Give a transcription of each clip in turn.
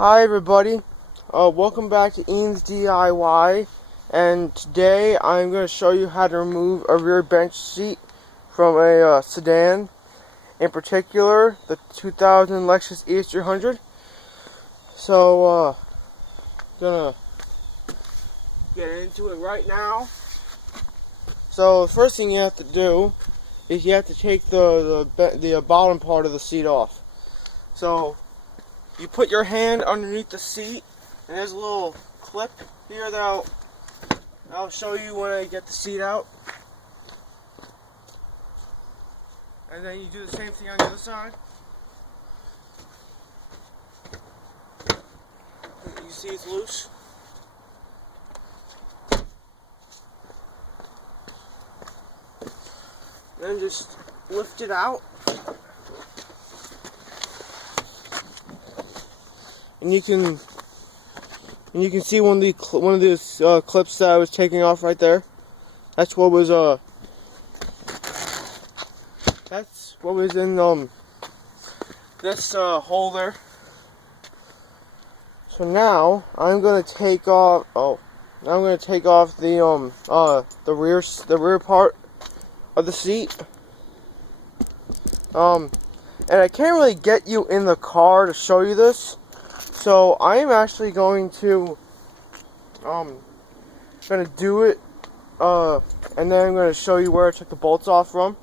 Hi everybody, welcome back to Ian's DIY, and today I'm going to show you how to remove a rear bench seat from a sedan, in particular the 2000 Lexus es300. So, gonna get into it right now. So the first thing you have to do is you have to take the bottom part of the seat off. So you put your hand underneath the seat, and there's a little clip here that I'll show you when I get the seat out. And then you do the same thing on the other side. You see it's loose. Then just lift it out. And you can see one of these clips that I was taking off right there. That's what was in this hole there. So now I'm gonna take off. Now I'm gonna take off the rear part of the seat. And I can't really get you in the car to show you this. So I am actually going to do it, and then I'm going to show you where I took the bolts off from.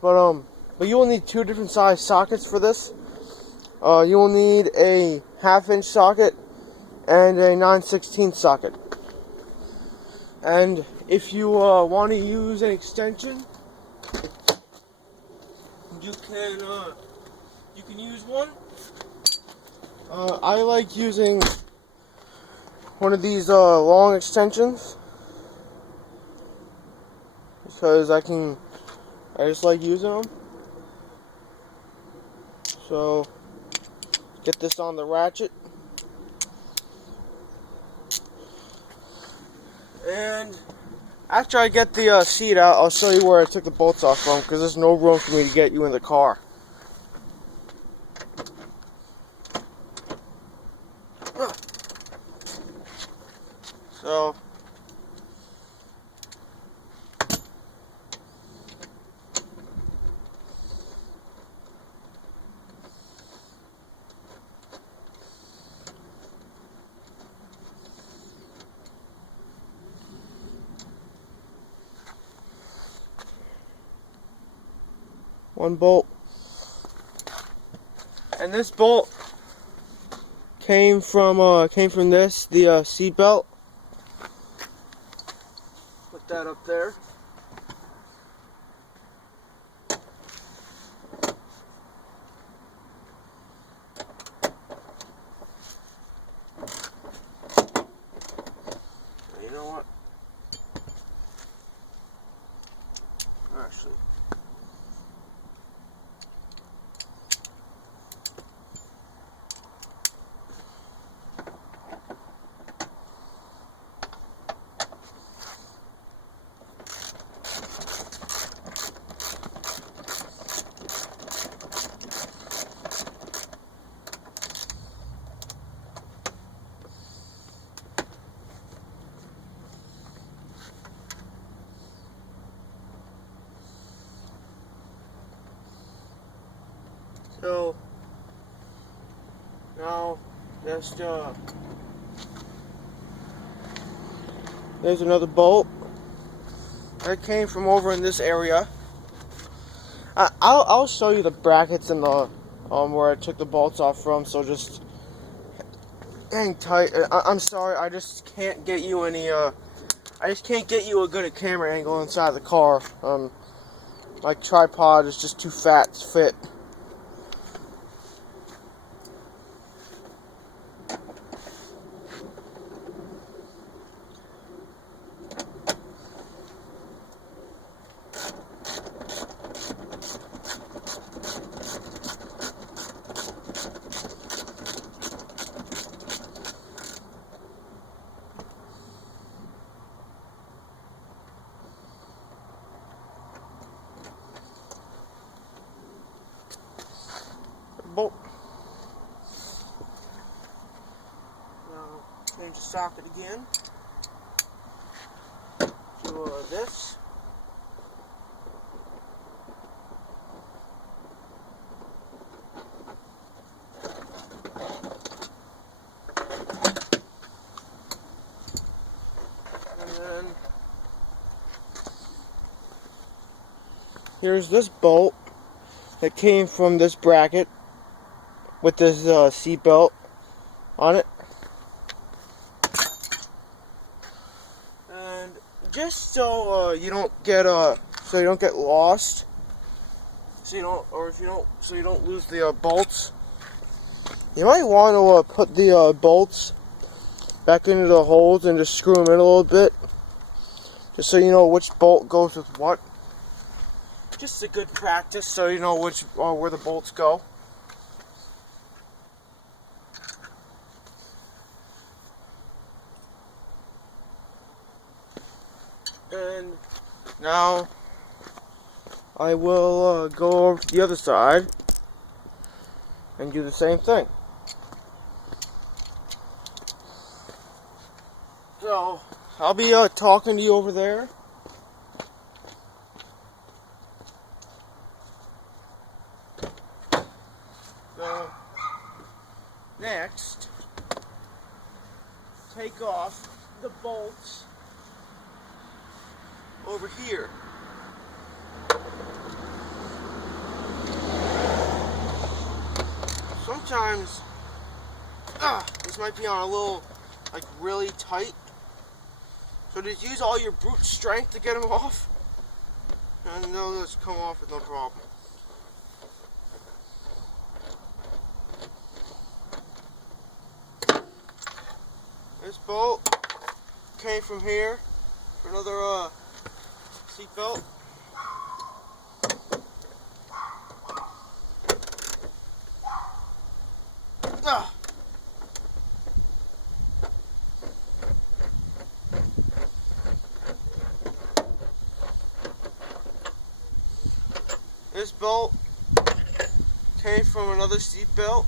But you will need two different size sockets for this. You will need a 1/2 inch socket and a 9/16 socket. And if you want to use an extension, you can use one. I like using one of these long extensions because I just like using them. So get this on the ratchet, and after I get the seat out, I'll show you where I took the bolts off from, because there's no room for me to get you in the car. So one bolt, and this bolt came from the seat belt. Put that up there. You know what? Actually, so now there's another bolt that came from over in this area. I'll show you the brackets and the where I took the bolts off from. So just hang tight. I'm sorry, I just can't get you any. I just can't get you a good camera angle inside the car. My tripod is just too fat to fit. socket again. Do this. And then here's this bolt that came from this bracket with this seat belt on it. And just so you don't get lost, so you don't lose the bolts, you might want to put the bolts back into the holes and just screw them in a little bit, just so you know which bolt goes with what. Just a good practice, so you know where the bolts go. And now I will go over to the other side and do the same thing. So I'll be talking to you over there. So next, take off the bolts over here. Sometimes this might be on a little, like, really tight, so just use all your brute strength to get them off, and they'll just come off with no problem. This bolt came from here for another seat belt. This bolt came from another seat belt.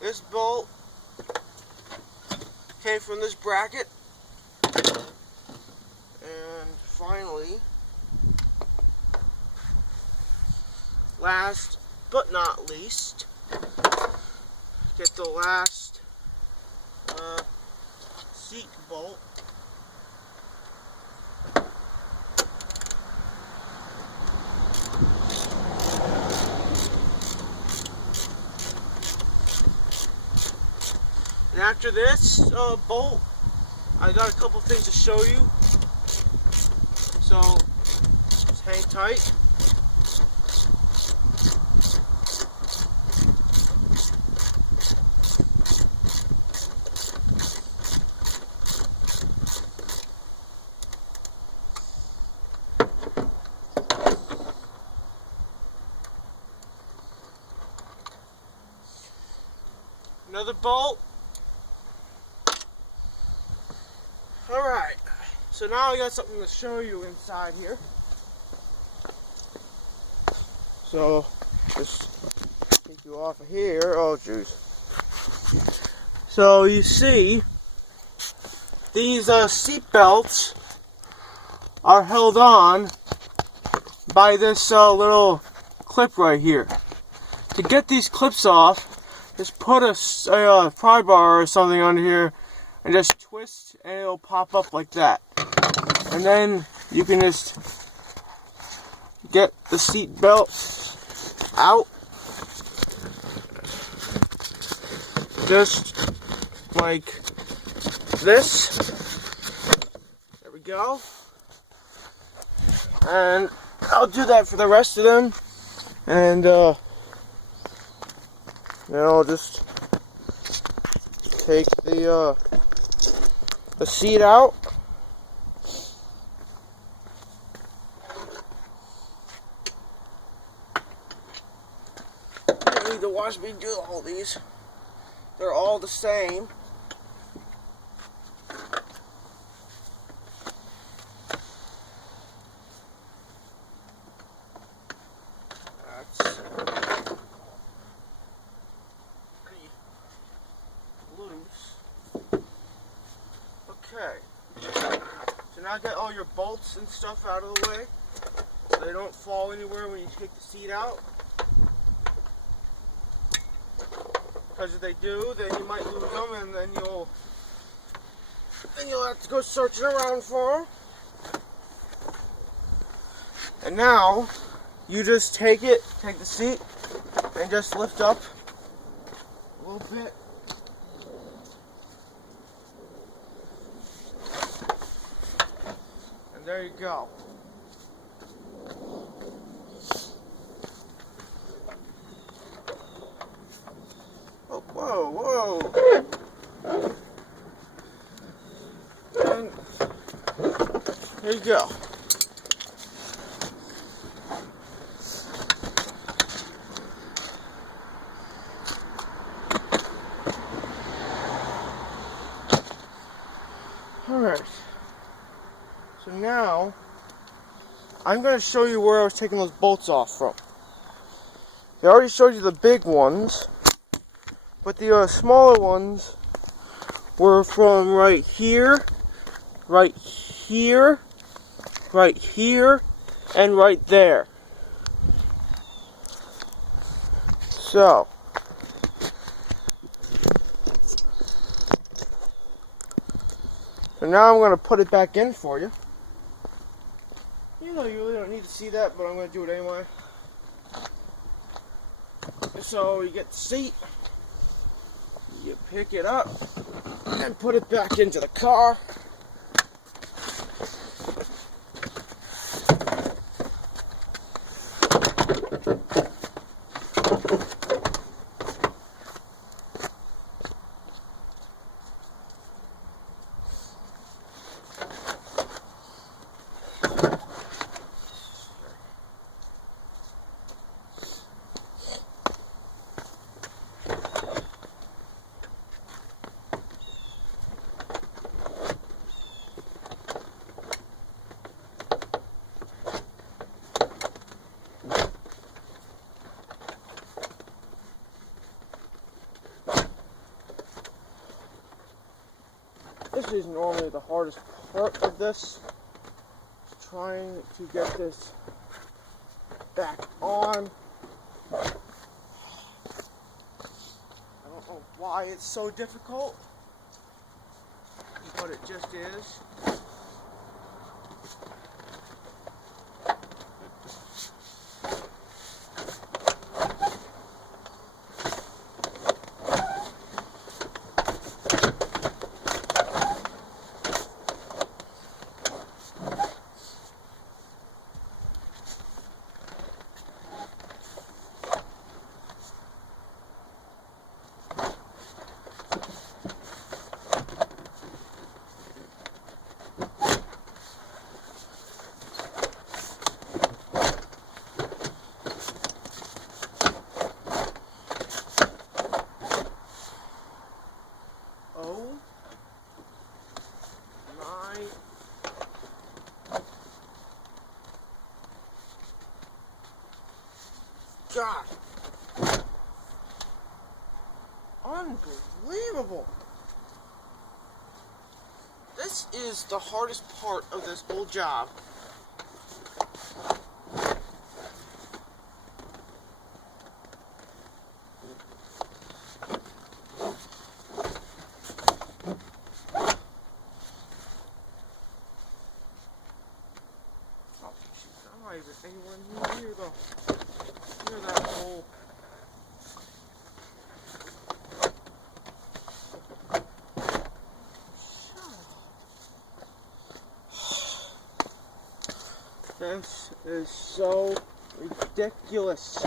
This bolt came from this bracket. And finally, last but not least, get the last seat bolt. And after this bolt, I got a couple things to show you. So just hang tight. Another bolt. Alright, so now I got something to show you inside here. So, just take you off of here. Oh, jeez. So, you see, these seat belts are held on by this little clip right here. To get these clips off, just put a pry bar or something under here and just twist, and it'll pop up like that. And then you can just get the seat belt out, just like this. There we go. And I'll do that for the rest of them. And then I'll just take the seat out, watch me do all these. They're all the same. That's pretty loose. Okay. So now get all your bolts and stuff out of the way. So they don't fall anywhere when you take the seat out. Because if they do, then you might lose them, and then you'll have to go searching around for them. And now you just take the seat, and just lift up a little bit. And there you go. Whoa, whoa. And there you go. Alright. So now, I'm going to show you where I was taking those bolts off from. I already showed you the big ones. But the smaller ones were from right here, right here, right here, and right there. So now I'm going to put it back in for you. You know you really don't need to see that, but I'm going to do it anyway. So you get the seat. You pick it up and put it back into the car. This is normally the hardest part of this, trying to get this back on. I don't know why it's so difficult, but it just is. God. Unbelievable. This is the hardest part of this whole job. Oh, shoot, I'm not even anywhere near that hole. This is so ridiculous.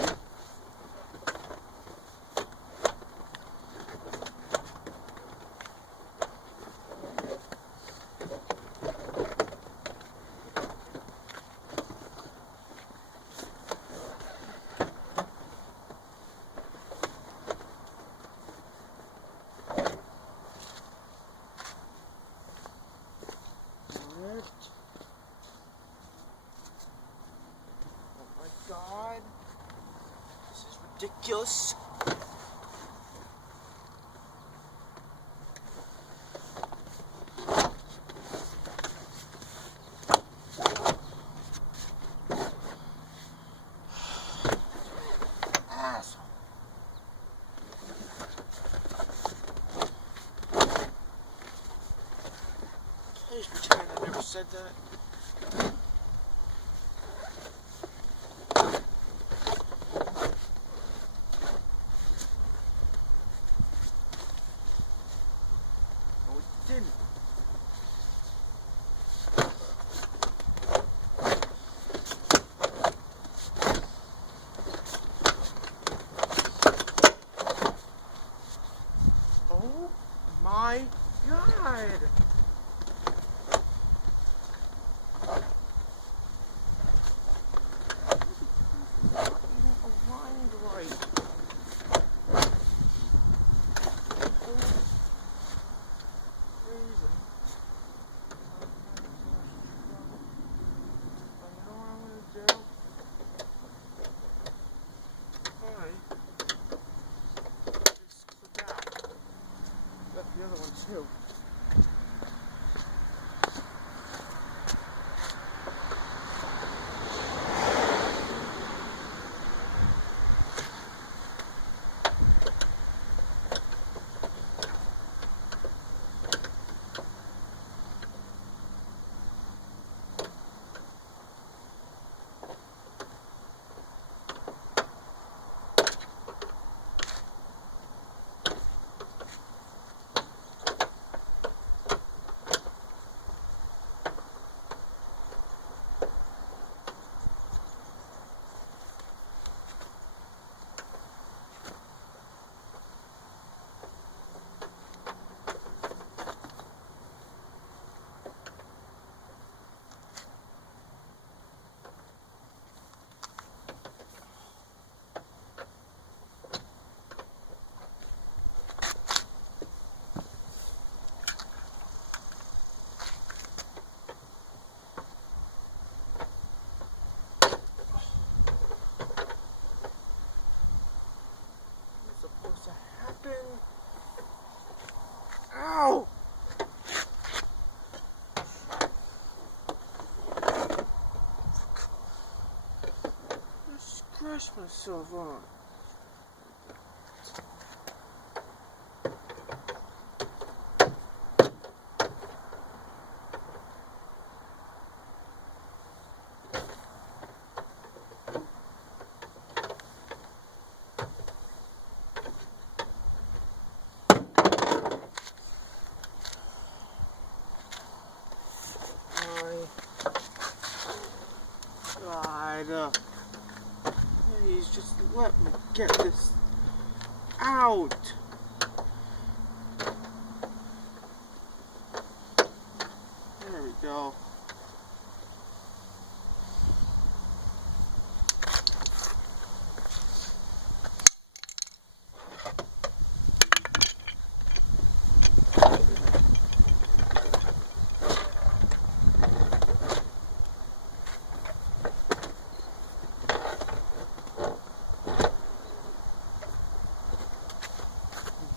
ridiculous. Asshole. Please pretend I never said that. Didn't. Oh my God! Aligned right. The other one too. Ow! I scratched myself on. God, please just let me get this out. There we go.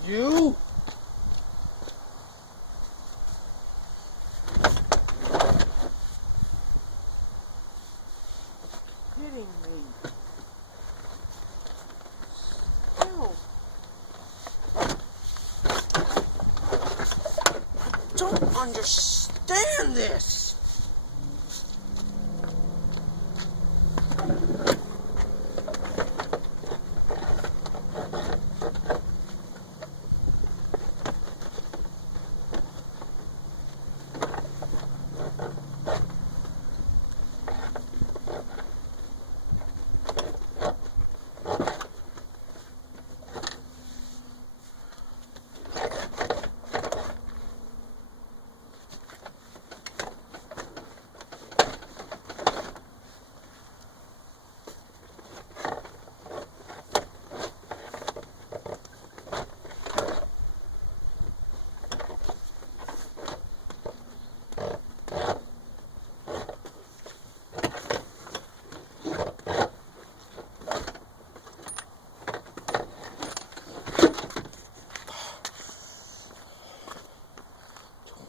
You? Kidding me? Still. Don't understand this.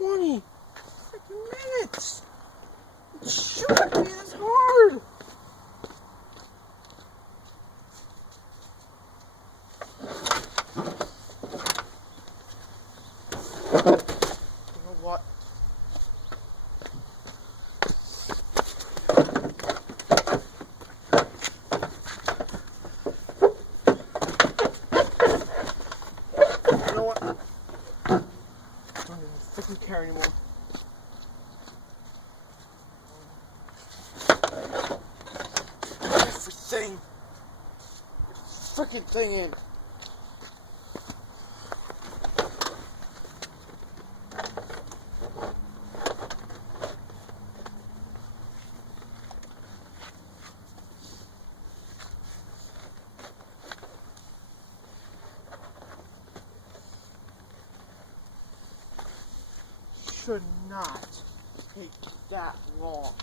20 freaking minutes. It shouldn't be this hard. You know what? You know what? I don't even freaking care anymore. Everything. Freaking thing in. Should not take that long.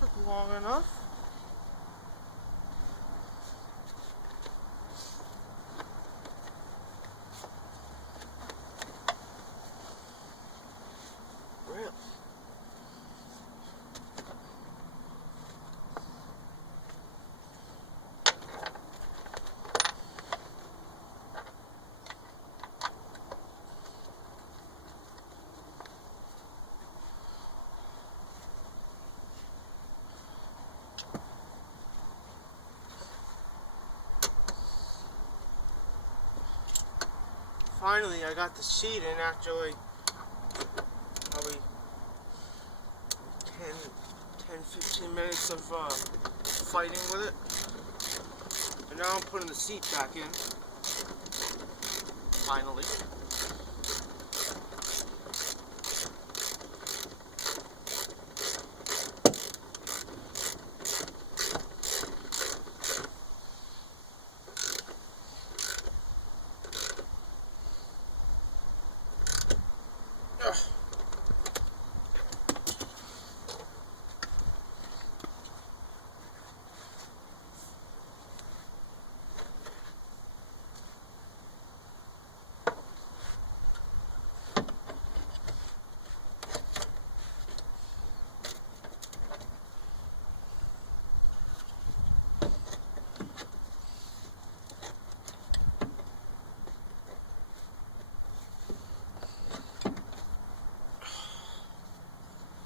Took long enough. Really? Finally, I got the seat in after like probably 10-15 minutes of fighting with it. And now I'm putting the seat back in. Finally. Ugh.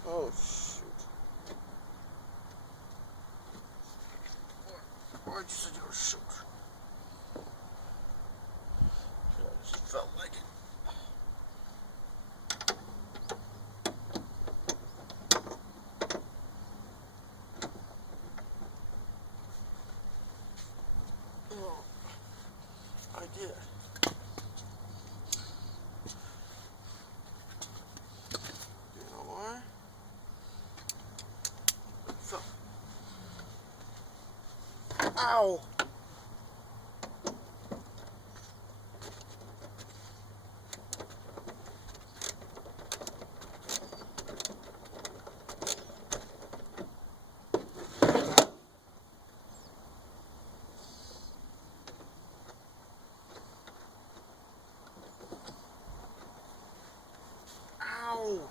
Oh shoot. Why'd you say you were shoot? I just felt like it. Oh, I did. You know why? So. Ow! Ow!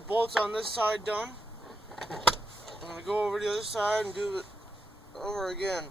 the bolts on this side done. I'm going to go over to the other side and do it over again.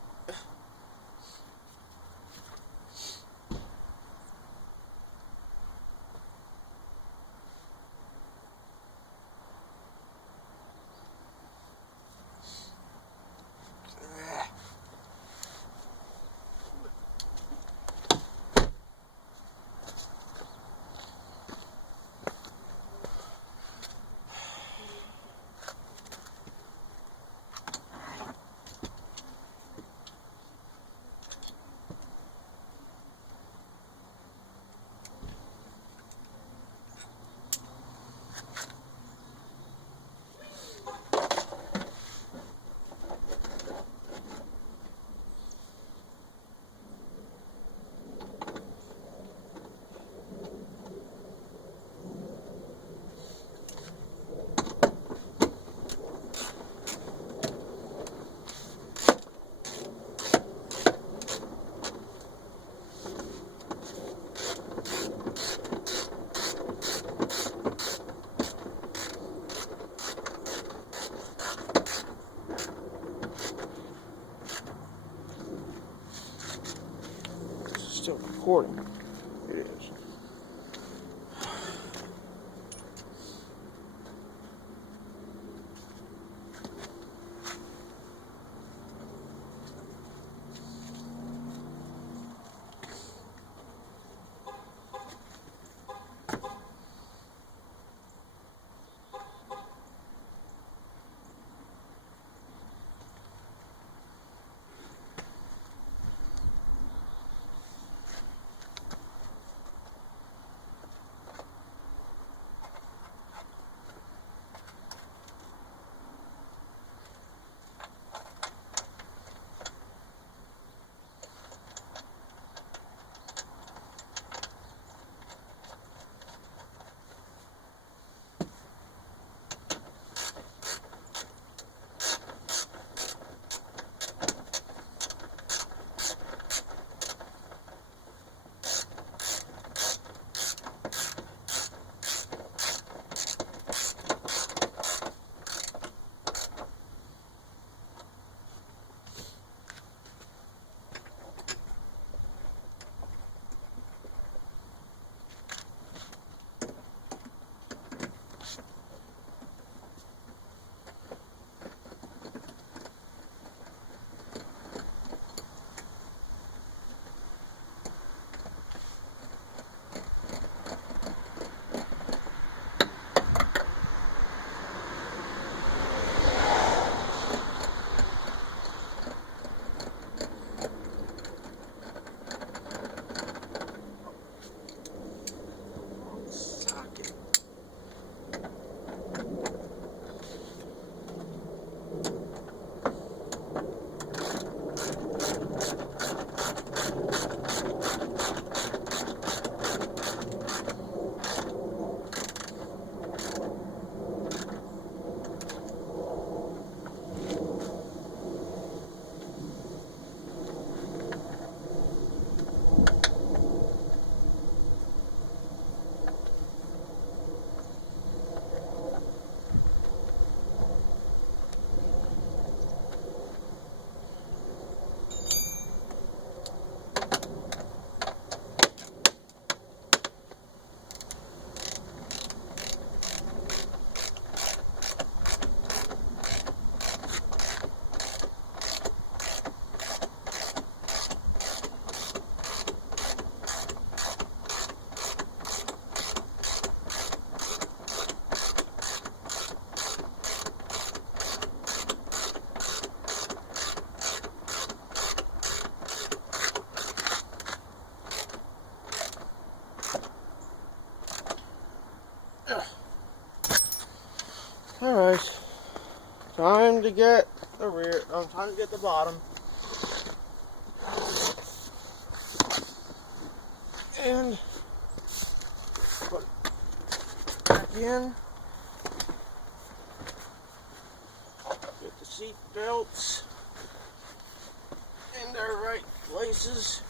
Still recording. It is. Alright, time to get the rear, time to get the bottom. And put it back in. Get the seat belts in their right places.